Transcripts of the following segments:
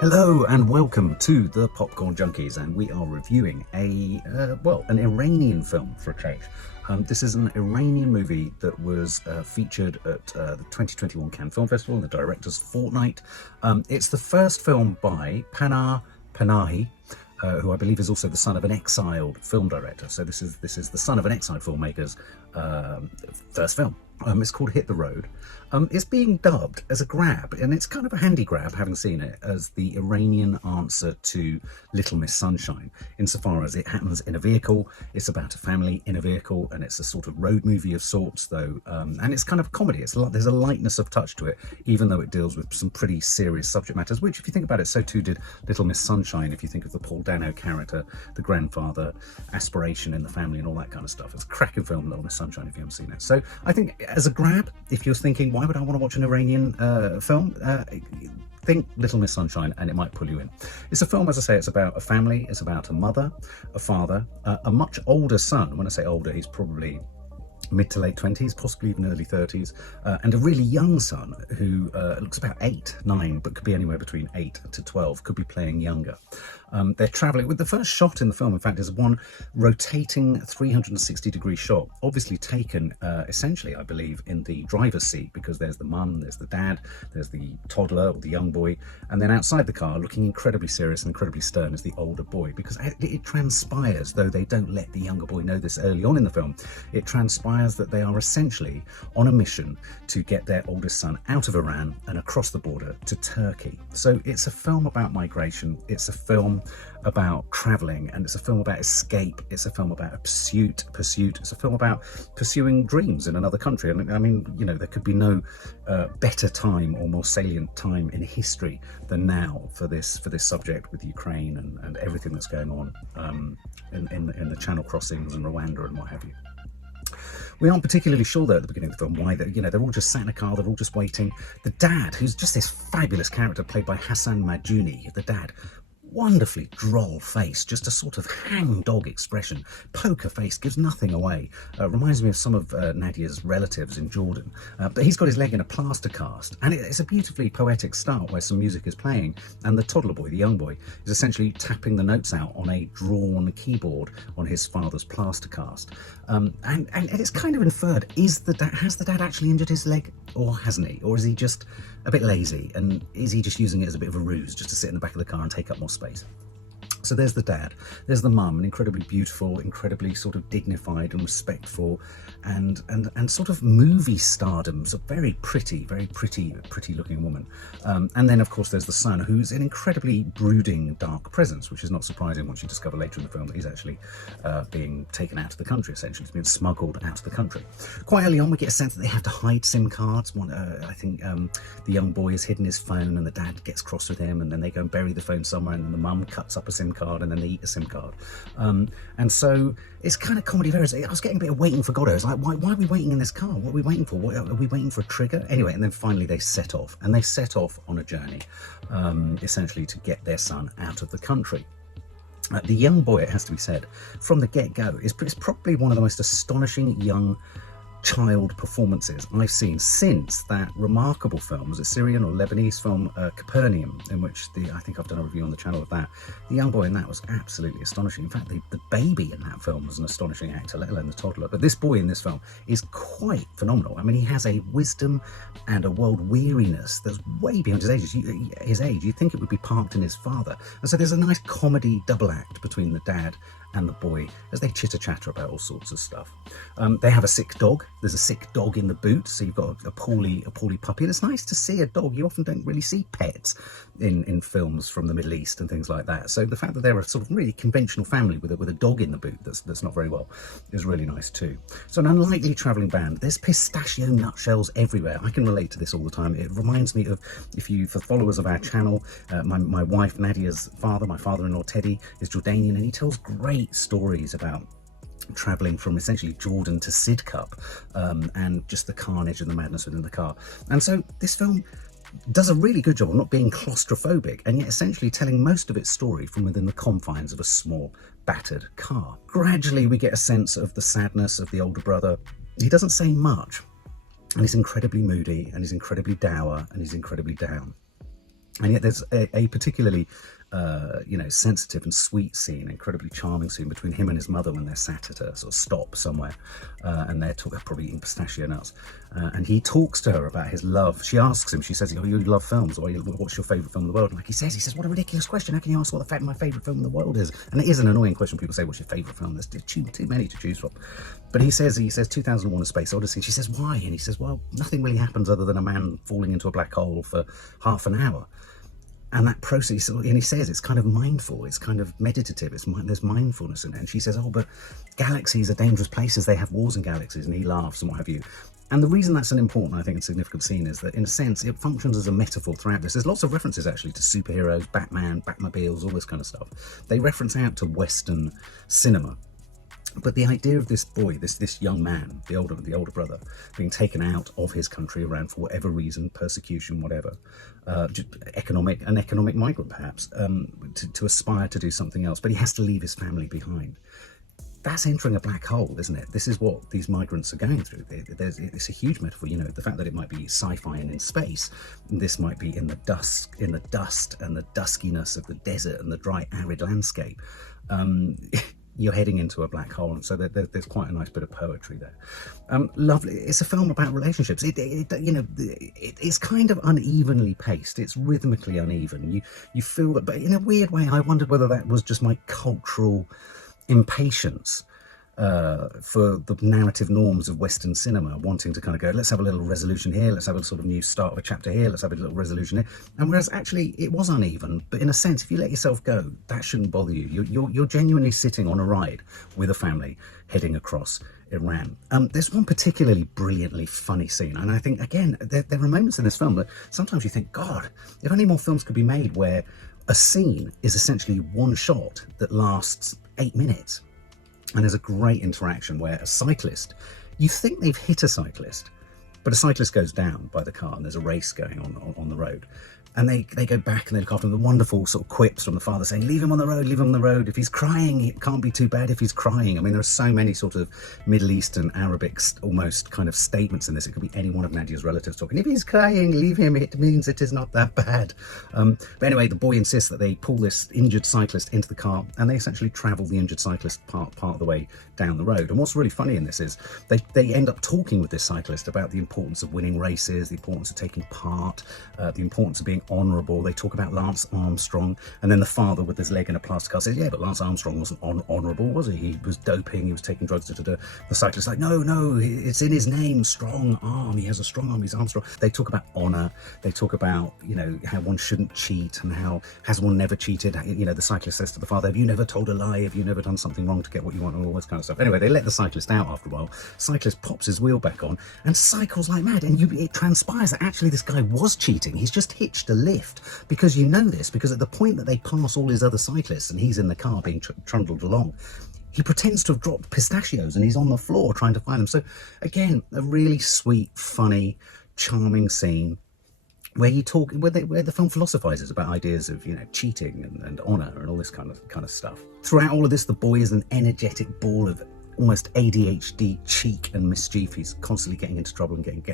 Hello and welcome to the Popcorn Junkies, and we are reviewing an Iranian film for a change. This is an Iranian movie that was featured at the 2021 Cannes Film Festival, the Directors Fortnight. It's the first film by Panah Panahi, who I believe is also the son of an exiled film director. So this is the son of an exiled filmmaker's first film. It's called Hit the Road. It's being dubbed as a grab, and it's kind of a handy grab, having seen it, as the Iranian answer to Little Miss Sunshine, insofar as it happens in a vehicle. It's about a family in a vehicle, and it's a sort of road movie of sorts, though, and it's kind of comedy. There's a lightness of touch to it, even though it deals with some pretty serious subject matters, which, if you think about it, so too did Little Miss Sunshine, if you think of the Paul Dano character, the grandfather, aspiration in the family, and all that kind of stuff. It's a cracking film, Little Miss Sunshine, if you haven't seen it. So I think as a grab, if you're thinking, why would I want to watch an Iranian film? Think Little Miss Sunshine and it might pull you in. It's a film, as I say, it's about a family, it's about a mother, a father, a much older son. When I say older, he's probably mid to late 20s, possibly even early 30s, and a really young son who looks about 8, 9, but could be anywhere between 8 to 12, could be playing younger. They're travelling with the first shot in the film, in fact, is one rotating 360-degree shot, obviously taken essentially, I believe, in the driver's seat, because there's the mum, there's the dad, there's the toddler or the young boy, and then outside the car, looking incredibly serious and incredibly stern, is the older boy, because it transpires, though they don't let the younger boy know this early on in the film, it transpires that they are essentially on a mission to get their oldest son out of Iran and across the border to Turkey. So it's a film about migration, it's a film about travelling, and it's a film about escape, it's a film about pursuit, it's a film about pursuing dreams in another country. And I mean, you know, there could be no better time or more salient time in history than now for this subject, with Ukraine and everything that's going on in the Channel crossings and Rwanda and what have you. We aren't particularly sure, though, at the beginning of the film why they're all just sat in a car, they're all just waiting. The dad, who's just this fabulous character played by Hassan Madjooni, the dad, wonderfully droll face, just a sort of hangdog expression, poker face, gives nothing away. Reminds me of some of Nadia's relatives in Jordan. But he's got his leg in a plaster cast, and it's a beautifully poetic start where some music is playing, and the toddler boy, the young boy, is essentially tapping the notes out on a drawn keyboard on his father's plaster cast. And it's kind of inferred, has the dad actually injured his leg, or hasn't he? Or is he just a bit lazy, and is he just using it as a bit of a ruse, just to sit in the back of the car and take up more space? So there's the dad, there's the mum, an incredibly beautiful, incredibly sort of dignified and respectful and sort of movie stardom, so very pretty looking woman. And then of course there's the son, who's an incredibly brooding, dark presence, which is not surprising once you discover later in the film that he's actually being taken out of the country, essentially. He's been smuggled out of the country. Quite early on we get a sense that they have to hide SIM cards. I think the young boy has hidden his phone, and the dad gets cross with him, and then they go and bury the phone somewhere, and then the mum cuts up a SIM card, and then they eat a SIM card. And so it's kind of comedy of errors. I was getting a bit of Waiting for Godot. It's like, why are we waiting in this car? What are we waiting for? Are we waiting for a trigger? Anyway, and then finally they set off, and they set off on a journey, essentially to get their son out of the country. The young boy, it has to be said, from the get-go, is probably one of the most astonishing young child performances I've seen since that remarkable film, was it Syrian or Lebanese film, Capernaum, in which I think I've done a review on the channel of that. The young boy in that was absolutely astonishing. In fact, the baby in that film was an astonishing actor, let alone the toddler. But this boy in this film is quite phenomenal. I mean, he has a wisdom and a world weariness that's way beyond his age. You'd think it would be parked in his father. And so there's a nice comedy double act between the dad and the boy as they chitter-chatter about all sorts of stuff. They have a sick dog. There's a sick dog in the boot, so you've got a poorly puppy. And it's nice to see a dog. You often don't really see pets in films from the Middle East and things like that. So the fact that they're a sort of really conventional family with a dog in the boot that's not very well is really nice too. So an unlikely travelling band. There's pistachio nutshells everywhere. I can relate to this all the time. It reminds me of, for followers of our channel, my wife Nadia's father, my father-in-law Teddy, is Jordanian, and he tells great stories about travelling from essentially Jordan to Sidcup, and just the carnage and the madness within the car. And so this film does a really good job of not being claustrophobic, and yet essentially telling most of its story from within the confines of a small, battered car. Gradually we get a sense of the sadness of the older brother. He doesn't say much, and he's incredibly moody, and he's incredibly dour, and he's incredibly down. And yet there's a particularly sensitive and sweet scene, incredibly charming scene between him and his mother when they're sat at a sort of stop somewhere, and they're probably eating pistachio nuts, and he talks to her about his love. She asks him, she says, "Oh, you love films, or what's your favourite film in the world?" And like he says, "What a ridiculous question! How can you ask what my favourite film in the world is?" And it is an annoying question. People say, "What's your favourite film?" There's too many to choose from. But he says 2001: A Space Odyssey. She says, "Why?" And he says, "Well, nothing really happens other than a man falling into a black hole for half an hour." And that process, and he says it's kind of mindful, it's kind of meditative, there's mindfulness in it. And she says, "Oh, but galaxies are dangerous places, they have wars in galaxies," and he laughs and what have you. And the reason that's an important, I think, and significant scene is that, in a sense, it functions as a metaphor throughout this. There's lots of references, actually, to superheroes, Batman, Batmobiles, all this kind of stuff. They reference out to Western cinema. But the idea of this boy, this young man, the older brother, being taken out of his country around for whatever reason, persecution, whatever, economic migrant perhaps, to aspire to do something else, but he has to leave his family behind. That's entering a black hole, isn't it? This is what these migrants are going through. It's a huge metaphor, the fact that it might be sci-fi and in space. This might be in the dust and the duskiness of the desert and the dry, arid landscape. You're heading into a black hole, and so there's quite a nice bit of poetry there. Lovely. It's a film about relationships. It's kind of unevenly paced. It's rhythmically uneven. You feel that, but in a weird way, I wondered whether that was just my cultural impatience for the narrative norms of Western cinema, wanting to kind of go, let's have a little resolution here, let's have a sort of new start of a chapter here, let's have a little resolution here. And whereas actually it was uneven, but in a sense, if you let yourself go, that shouldn't bother you. You're genuinely sitting on a ride with a family heading across Iran. There's one particularly brilliantly funny scene, and I think, again, there are moments in this film that sometimes you think, God, if only more films could be made where a scene is essentially one shot that lasts 8 minutes. And there's a great interaction where a cyclist, you think they've hit a cyclist, but a cyclist goes down by the car and there's a race going on the road. And they go back and they look after him. The wonderful sort of quips from the father saying, leave him on the road, leave him on the road. If he's crying, it can't be too bad if he's crying. I mean, there are so many sort of Middle Eastern, Arabic almost kind of statements in this. It could be any one of Nadia's relatives talking. If he's crying, leave him. It means it is not that bad. But anyway, the boy insists that they pull this injured cyclist into the car, and they essentially travel the injured cyclist part of the way down the road. And what's really funny in this is they end up talking with this cyclist about the importance of winning races, the importance of taking part, the importance of being honourable. They talk about Lance Armstrong, and then the father with his leg in a plaster cast says, yeah, but Lance Armstrong wasn't honourable, was he? He was doping, he was taking drugs. The cyclist's like, no, it's in his name, strong arm, he has a strong arm, he's Armstrong. They talk about honour, they talk about, how one shouldn't cheat, and how has one never cheated. The cyclist says to the father, have you never told a lie, have you never done something wrong to get what you want, and all this kind of stuff. Anyway, they let the cyclist out after a while. Cyclist pops his wheel back on and cycles like mad, and it transpires that actually this guy was cheating. He's just hitched a lift, because because at the point that they pass all his other cyclists and he's in the car being trundled along, he pretends to have dropped pistachios and he's on the floor trying to find them. So again, a really sweet, funny, charming scene where the film philosophizes about ideas of cheating and honor and all this kind of stuff. Throughout all of this, the boy is an energetic ball of almost ADHD cheek and mischief. He's constantly getting into trouble and getting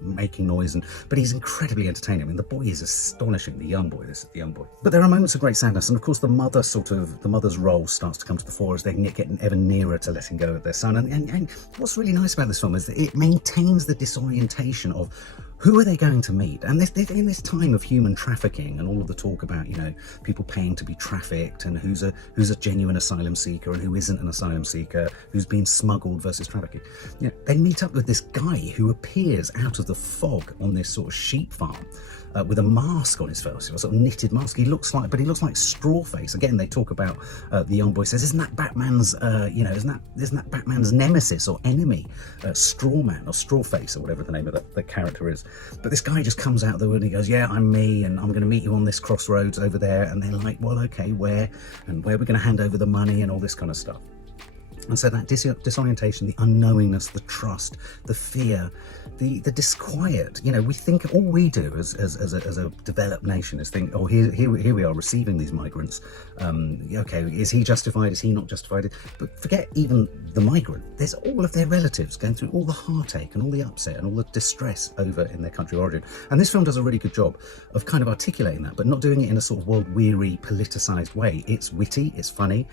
making noise, but he's incredibly entertaining. I mean, the boy is astonishing. The young boy. This is the young boy. But there are moments of great sadness, and of course, the mother's role starts to come to the fore as they get ever nearer to letting go of their son. And what's really nice about this film is that it maintains the disorientation of who are they going to meet? And in this time of human trafficking and all of the talk about, people paying to be trafficked, and who's a genuine asylum seeker and who isn't an asylum seeker, who's been smuggled versus trafficking. They meet up with this guy who appears out of the fog on this sort of sheep farm with a mask on his face, a sort of knitted mask. He looks like Strawface. Again, they talk about the young boy says, isn't that Batman's, isn't that Batman's nemesis or enemy, Strawman or Strawface or whatever the name of the character is. But this guy just comes out of the wood and he goes, yeah, I'm me, and I'm going to meet you on this crossroads over there. And they're like, well, okay, where? And where are we going to hand over the money and all this kind of stuff? And so that disorientation, the unknowingness, the trust, the fear, the disquiet, we think all we do as a developed nation is think, oh, here we are receiving these migrants. Okay, is he justified? Is he not justified? But forget even the migrant. There's all of their relatives going through all the heartache and all the upset and all the distress over in their country of origin. And this film does a really good job of kind of articulating that, but not doing it in a sort of world-weary, politicised way. It's witty, it's funny.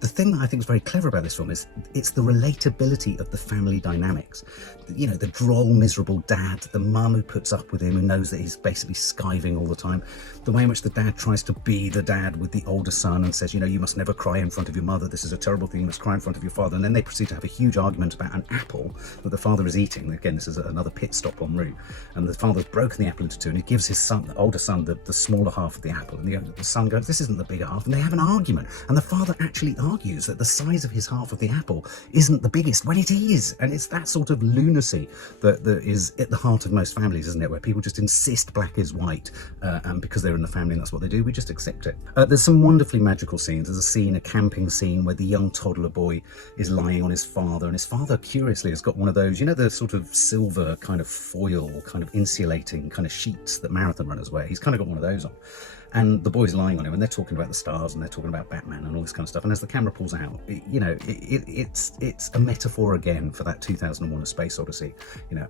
The thing that I think is very clever about this film is it's the relatability of the family dynamics. The droll, miserable dad, the mum who puts up with him, who knows that he's basically skiving all the time, the way in which the dad tries to be the dad with the older son and says, you must never cry in front of your mother, this is a terrible thing, you must cry in front of your father. And then they proceed to have a huge argument about an apple that the father is eating. Again, this is another pit stop en route. And the father's broken the apple into two, and he gives his son, the older son, the smaller half of the apple. And the son goes, this isn't the bigger half. And they have an argument. And the father actually argues that the size of his half of the apple isn't the biggest, when it is. And it's that sort of lunacy that is at the heart of most families, isn't it, where people just insist black is white, and because they're in the family and that's what they do, we just accept it. There's some wonderfully magical scenes. There's a camping scene where the young toddler boy is lying on his father, and his father curiously has got one of those, the sort of silver kind of foil, kind of insulating kind of sheets that marathon runners wear. He's kind of got one of those on. And the boy's lying on him, and they're talking about the stars, and they're talking about Batman and all this kind of stuff. And as the camera pulls out, it's a metaphor again for that 2001: A Space Odyssey.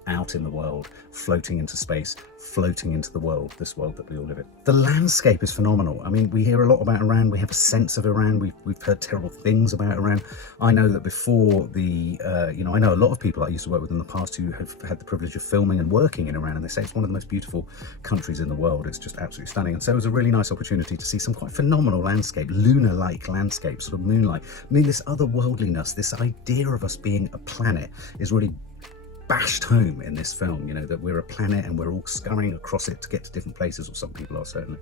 Out in the world, floating into space, floating into the world, this world that we all live in. The landscape is phenomenal. I mean, we hear a lot about Iran. We have a sense of Iran. We've heard terrible things about Iran. I know that before I know a lot of people I used to work with in the past who have had the privilege of filming and working in Iran, and they say it's one of the most beautiful countries in the world. It's just absolutely stunning. And so it was a really nice opportunity to see some quite phenomenal landscape, lunar-like landscape, sort of moonlight. I mean, this otherworldliness, this idea of us being a planet is really bashed home in this film, that we're a planet and we're all scurrying across it to get to different places, or some people are certainly.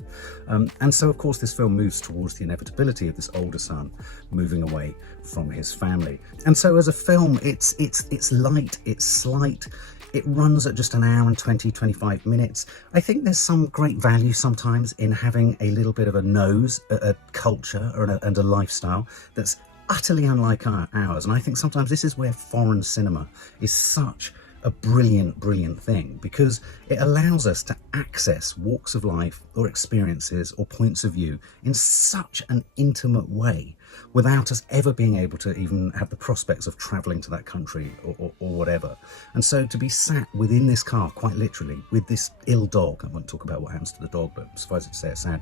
And so, of course, this film moves towards the inevitability of this older son moving away from his family. And so as a film, it's light, it's slight, it runs at just an hour and 20-25 minutes. I think there's some great value sometimes in having a little bit of a nose at a culture and a lifestyle that's utterly unlike ours. And I think sometimes this is where foreign cinema is such a brilliant thing, because it allows us to access walks of life or experiences or points of view in such an intimate way without us ever being able to even have the prospects of travelling to that country or whatever. And so to be sat within this car, quite literally, with this ill dog, I won't talk about what happens to the dog, but suffice it to say it's sad.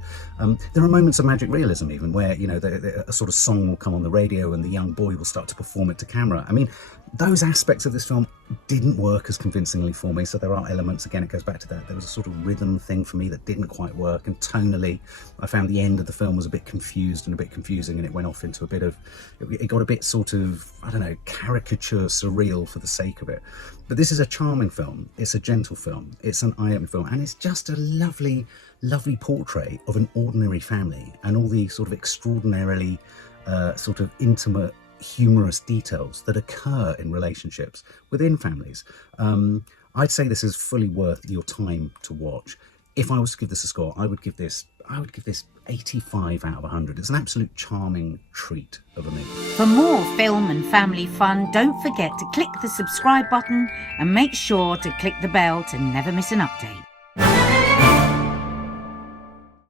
There are moments of magic realism even where, a sort of song will come on the radio and the young boy will start to perform it to camera. I mean, those aspects of this film didn't work as convincingly for me. So there are elements, again, it goes back to that. There was a sort of rhythm thing for me that didn't quite work. And tonally, I found the end of the film was a bit confused and a bit confusing, and it went off into a bit of, it got a bit sort of, I don't know, caricature, surreal for the sake of it. But this is a charming film. It's a gentle film. It's an eye-opening film. And it's just a lovely, lovely portrait of an ordinary family and all the sort of extraordinarily sort of intimate, humorous details that occur in relationships within families. I'd say this is fully worth your time to watch. If I was to give this a score, I would give this 85 out of 100. It's an absolute charming treat of a movie. For more film and family fun, don't forget to click the subscribe button and make sure to click the bell to never miss an update.